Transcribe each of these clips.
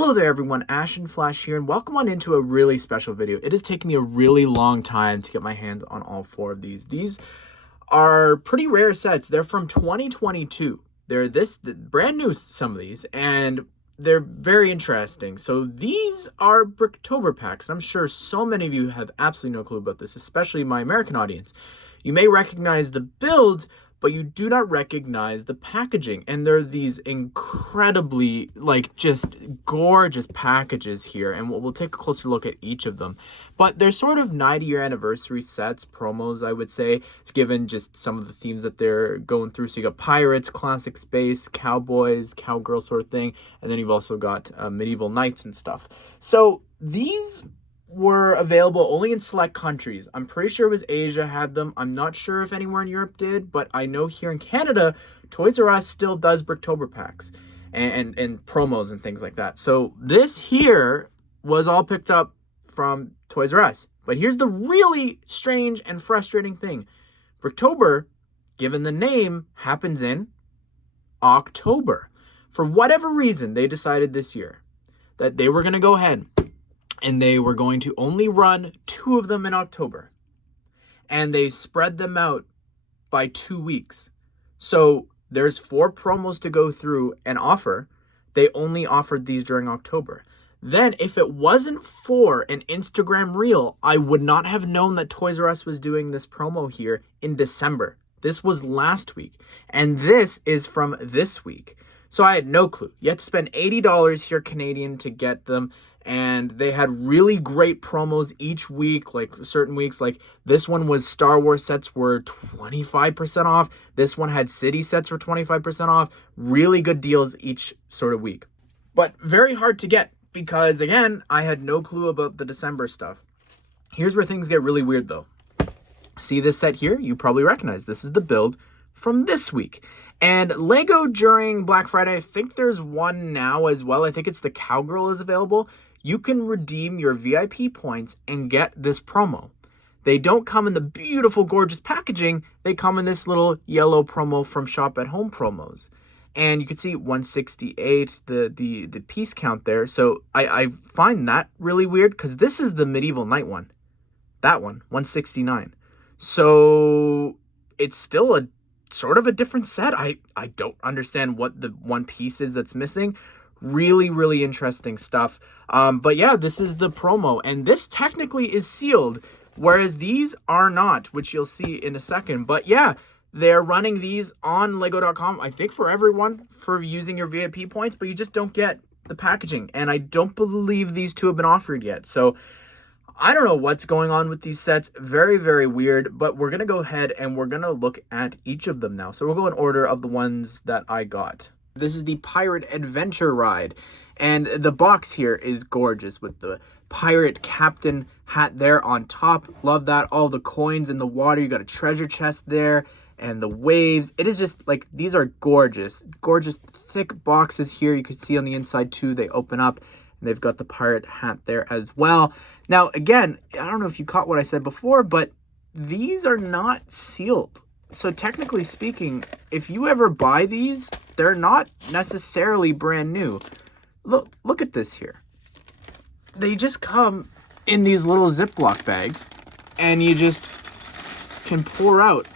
Hello there everyone, Ashnflash here, and welcome on into a really special video. It has taken me a really long time to get my hands on all four of these. These are pretty rare sets. They're from 2022. They're brand new, some of these, and they're very interesting. So these are Bricktober packs. I'm sure so many of you have absolutely no clue about this, especially my American audience. You may recognize the builds, but you do not recognize the packaging. And there are these incredibly, just gorgeous packages here. And we'll take a closer look at each of them. But they're sort of 90-year anniversary sets, promos, I would say, given just some of the themes that they're going through. So you got pirates, classic space, cowboys, cowgirl sort of thing. And then you've also got medieval knights and stuff. So these were available only in select countries. I'm pretty sure it was Asia had them. I'm not sure if anywhere in Europe did, but I know here in Canada, Toys R Us still does Bricktober packs and promos and things like that. So this here was all picked up from Toys R Us. But here's the really strange and frustrating thing. Bricktober, given the name, happens in October. For whatever reason, they decided this year that they were going to go ahead and they were going to only run 2 of them in October. And they spread them out by 2 weeks. So there's 4 promos to go through and offer. They only offered these during October. Then if it wasn't for an Instagram reel, I would not have known that Toys R Us was doing this promo here in December. This was last week. And this is from this week. So I had no clue. You had to spend $80 here Canadian to get them. And they had really great promos each week, like certain weeks. Like this one was Star Wars sets were 25% off. This one had city sets for 25% off. Really good deals each sort of week. But very hard to get because, again, I had no clue about the December stuff. Here's where things get really weird, though. See this set here? You probably recognize. This is the build from this week. And Lego during Black Friday, I think there's one now as well. I think it's the Cowgirl is available. You can redeem your VIP points and get this promo. They don't come in the beautiful, gorgeous packaging. They come in this little yellow promo from Shop at Home promos. And you can see 168, the piece count there. So I find that really weird because this is the Medieval Knight one. That one, 169. So it's still a sort of a different set. I don't understand what the one piece is that's missing. Really, really interesting stuff. But yeah, this is the promo. And this technically is sealed, whereas these are not, which you'll see in a second. But yeah, they're running these on Lego.com, I think for everyone, for using your VIP points, but you just don't get the packaging. And I don't believe these 2 have been offered yet. So I don't know what's going on with these sets. Very, very weird. But we're going to go ahead and we're going to look at each of them now. So we'll go in order of the ones that I got. This is the Pirate Adventure Ride. And the box here is gorgeous with the pirate captain hat there on top. Love that. All the coins in the water. You got a treasure chest there. And the waves. It is just like, these are gorgeous. Gorgeous thick boxes here. You can see on the inside too. They open up. And they've got the pirate hat there as well. Now, again, I don't know if you caught what I said before, but these are not sealed. So technically speaking, if you ever buy these, they're not necessarily brand new. Look at this here. They just come in these little Ziploc bags, and you just can pour out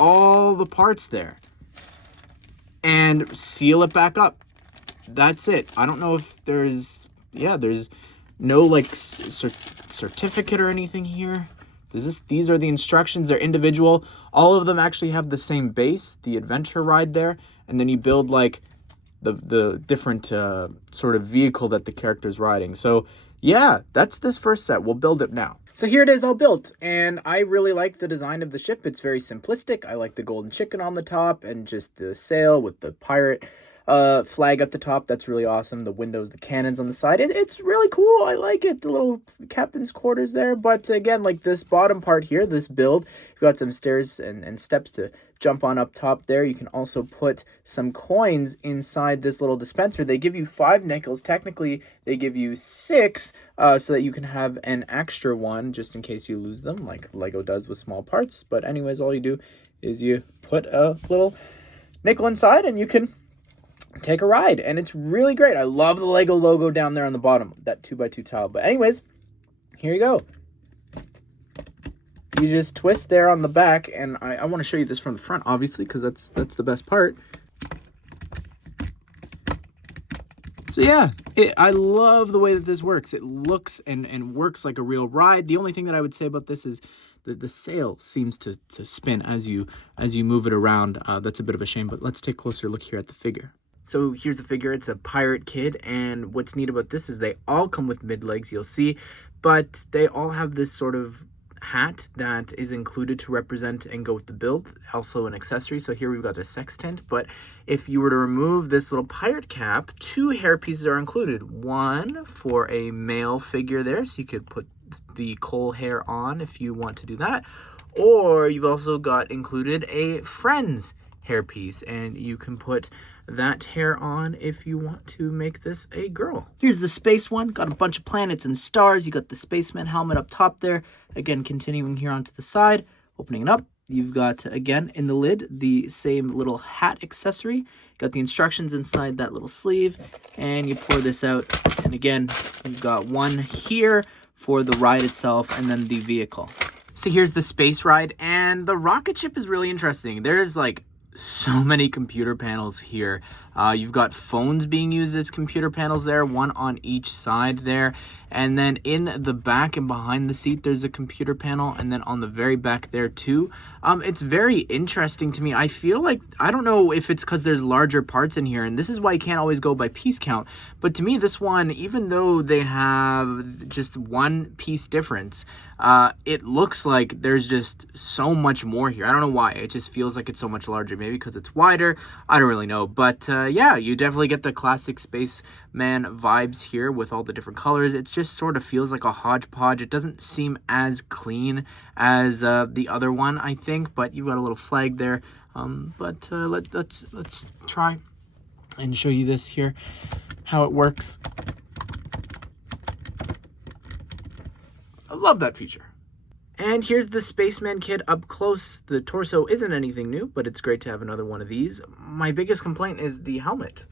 all the parts there and seal it back up. That's it. I don't know if there's no like certificate or anything here. These are the instructions. They're individual. All of them actually have the same base, the adventure ride there, and then you build like the different sort of vehicle that the character's riding. So yeah, that's this first set. We'll build it now. So here it is all built, and I really like the design of the ship. It's very simplistic. I like the golden chicken on the top and just the sail with the pirate flag at the top. That's really awesome. The windows, the cannons on the side. It's really cool. I like it. The little captain's quarters there. But again, like this bottom part here, this build, you've got some stairs and steps to jump on up top there. You can also put some coins inside this little dispenser. They give you 5 nickels. Technically, they give you 6 so that you can have an extra one just in case you lose them, like Lego does with small parts. But anyways, all you do is you put a little nickel inside and you can take a ride. And it's really great. I love the Lego logo down there on the bottom, that 2x2 tile. But anyways, here you go. You just twist there on the back, and I want to show you this from the front, obviously, because that's the best part. So yeah, I love the way that this works. It looks and works like a real ride. The only thing that I would say about this is that the sail seems to spin as you move it around. That's a bit of a shame, but let's take a closer look here at the figure. So here's the figure. It's a pirate kid, and what's neat about this is they all come with mid-legs, you'll see, but they all have this sort of hat that is included to represent and go with the build, also an accessory. So here we've got a sextant, but if you were to remove this little pirate cap, 2 hair pieces are included. One for a male figure there, so you could put the Cole hair on if you want to do that, or you've also got included a friend's hair piece, and you can put that hair on if you want to make this a girl. Here's the space one. Got a bunch of planets and stars. You got the spaceman helmet up top there. Again, continuing here onto the side, opening it up. You've got, again, in the lid, the same little hat accessory. Got the instructions inside that little sleeve, and you pour this out. And again, you've got one here for the ride itself, and then the vehicle. So here's the space ride, and the rocket ship is really interesting. There's like so many computer panels here. You've got phones being used as computer panels there, one on each side there. And then in the back and behind the seat, there's a computer panel. And then on the very back there too. It's very interesting to me. I feel like, I don't know if it's because there's larger parts in here, and this is why you can't always go by piece count. But to me, this one, even though they have just one piece difference, it looks like there's just so much more here. I don't know why. It just feels like it's so much larger. Maybe because it's wider. I don't really know. But yeah, you definitely get the classic spaceman vibes here with all the different colors. It just sort of feels like a hodgepodge. It doesn't seem as clean as the other one, I think. But you've got a little flag there. Let's try and show you this here, how it works. I love that feature. And here's the Spaceman kid up close. The torso isn't anything new, but it's great to have another one of these. My biggest complaint is the helmet.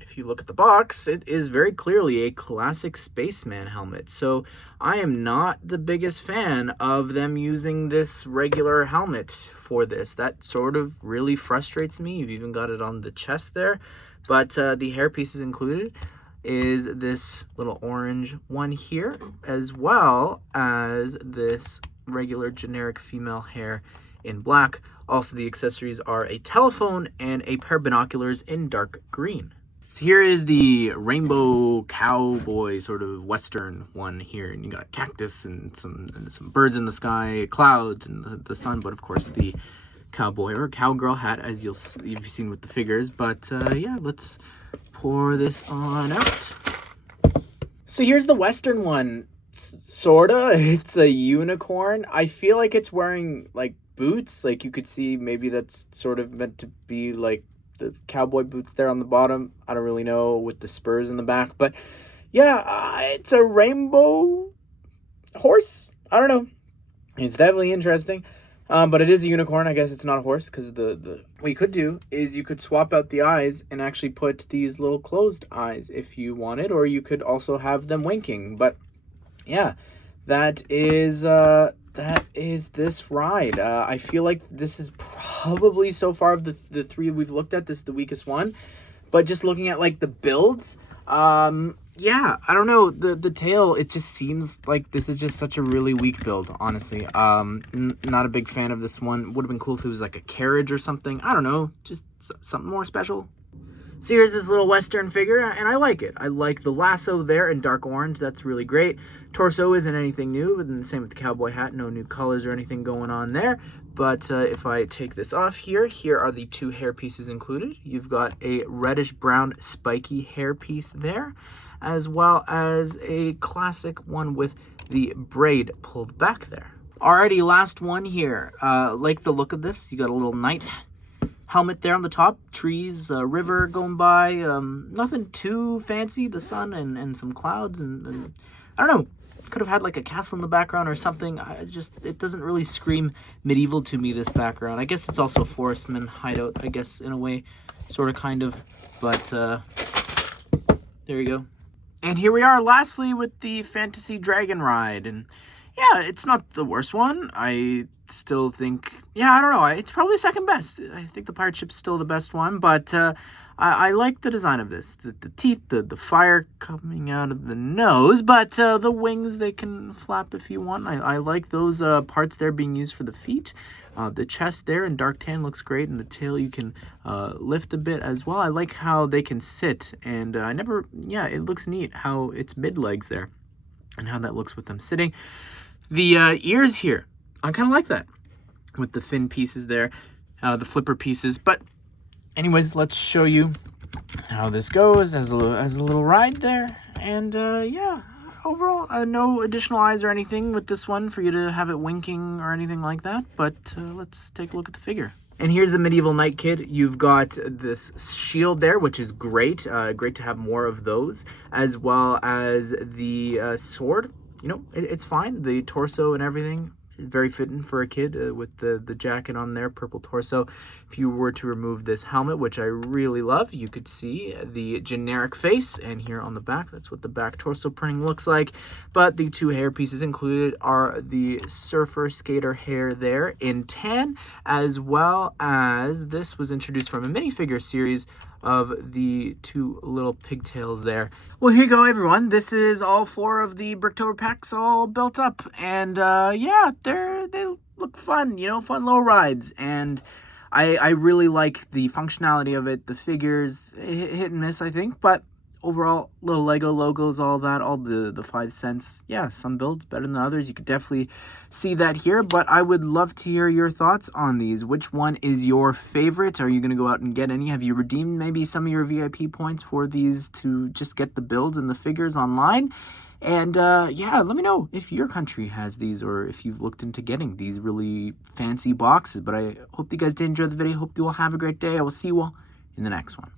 If you look at the box, it is very clearly a classic Spaceman helmet. So I am not the biggest fan of them using this regular helmet for this. That sort of really frustrates me. You've even got it on the chest there. But the hair pieces included is this little orange one here, as well as this regular generic female hair in black. Also, the accessories are a telephone and a pair of binoculars in dark green. So here is the rainbow cowboy sort of western one here, and you got cactus and some birds in the sky, clouds and the sun, but of course the cowboy or cowgirl hat, as you've seen with the figures. But yeah, let's pour this on out. So here's the western one. Sorta, it's a unicorn. I feel like it's wearing like boots. Like you could see maybe that's sort of meant to be like the cowboy boots there on the bottom. I don't really know, with the spurs in the back. But yeah, it's a rainbow horse. I don't know. It's definitely interesting. But it is a unicorn. I guess it's not a horse, because what you could do is you could swap out the eyes and actually put these little closed eyes if you wanted, or you could also have them winking. But yeah, that is this ride. I feel like this is probably, so far of the three we've looked at, this is the weakest one. But just looking at like the builds, yeah, I don't know, the tail, it just seems like this is just such a really weak build, honestly. Not a big fan of this one. Would have been cool if it was like a carriage or something. I don't know, just something more special. So here's this little western figure, and I like it. I like the lasso there in dark orange. That's really great. Torso isn't anything new, but then the same with the cowboy hat. No new colors or anything going on there. But if I take this off here are the 2 hair pieces included. You've got a reddish-brown spiky hair piece there, as well as a classic one with the braid pulled back there. Alrighty, last one here. Like the look of this. You got a little knight helmet there on the top, trees, river going by, nothing too fancy, the sun and some clouds, and I don't know, could have had like a castle in the background or something. It doesn't really scream medieval to me, this background. I guess it's also forestman hideout, I guess, in a way. sort of, kind of, but there you go. And here we are, lastly, with the Fantasy Dragon Ride, and yeah, it's not the worst one. I still think, yeah, I don't know, it's probably second best. I think the pirate ship's still the best one, but I like the design of this. The teeth, the fire coming out of the nose, but the wings, they can flap if you want. I like those parts there being used for the feet. The chest there in dark tan looks great, and the tail you can lift a bit as well. I like how they can sit, and it looks neat how it's mid-legs there and how that looks with them sitting. The ears here, I kind of like that with the fin pieces there, the flipper pieces. But anyways, let's show you how this goes as a little ride there. And yeah, overall, no additional eyes or anything with this one for you to have it winking or anything like that. But let's take a look at the figure. And here's the Medieval Knight Kid. You've got this shield there, which is great. Great to have more of those, as well as the sword. You know, it's fine. The torso and everything, very fitting for a kid with the jacket on there, purple torso. If you were to remove this helmet, which I really love, you could see the generic face, and here on the back, that's what the back torso printing looks like. But the two hair pieces included are the surfer skater hair there in tan, as well as this was introduced from a minifigure series of the two little pigtails there. Well, here you go, everyone. This is all 4 of the Bricktober packs all built up, and yeah, they look fun, you know, fun little rides, and I really like the functionality of it. The figures, hit and miss, I think, but overall, little Lego logos, all that, all the 5 cents. Yeah, some builds better than others. You could definitely see that here, but I would love to hear your thoughts on these. Which one is your favorite? Are you going to go out and get any? Have you redeemed maybe some of your VIP points for these to just get the builds and the figures online? And yeah, let me know if your country has these or if you've looked into getting these really fancy boxes. But I hope you guys did enjoy the video. Hope you all have a great day. I will see you all in the next one.